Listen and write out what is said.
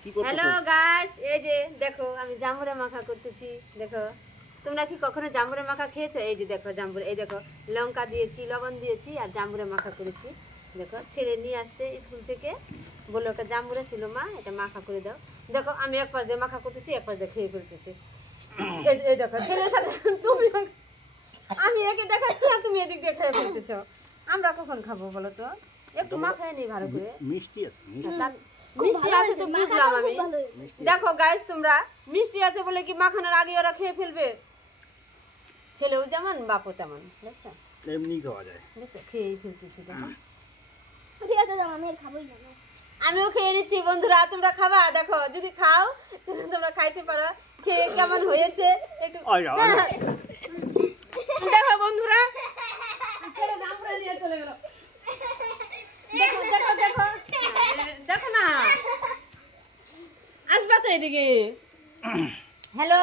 Hello guys, এই যে দেখো আমি জামুরে মাখা করতেছি। দেখো তোমরা কি কখনো জামুরে মাখা খেয়েছো? এই যে দেখো জামুরে, এই দেখো লঙ্কা দিয়েছি, লবণ দিয়েছি আর জামুরে মাখা করেছি। দেখো ছেলে নিয়ে আসছে স্কুল থেকে, বললো একটা জামুরে ছিল মা, এটা মাখা করে দাও। দেখো আমি এক পাশ দিয়ে মাখা করতেছি, এক পাশ দিয়ে খেয়ে ফেলতেছি। এই দেখো ছেলের সাথে তুমি, আমি একে দেখাচ্ছি আর তুমি এদিক দিয়ে খেয়ে ফেলতেছো। আমরা কখন খাবো বলো তো? একটু মাখায় নেই ভালো করে। মিষ্টি আছে, মিষ্টি আছে তো বুঝলাম আমি। দেখো গাইস, তোমরা মিষ্টি আছে বলে কি মাখানোর আগে ওরা খেয়ে ফেলবে? ছেলেও যেমন বাপও তেমন, বুঝছো? এমনি খাওয়া যায়। বুঝছো, খেয়েই ফেলতেছি। দেখো ঠিক আছে, আমি খাবোই না। আমিও খেয়ে নিচ্ছি। বন্ধুরা তোমরা খাবা? দেখো যদি খাও তাহলে তোমরা খাইতে পারো। খেয়ে কেমন হয়েছে একটু দেখো বন্ধুরা। ছেলে জামুরা নিয়ে চলে গেল। দেখো দেখো দেখো দেখো না, আসবা তো এদিকে। হ্যালো।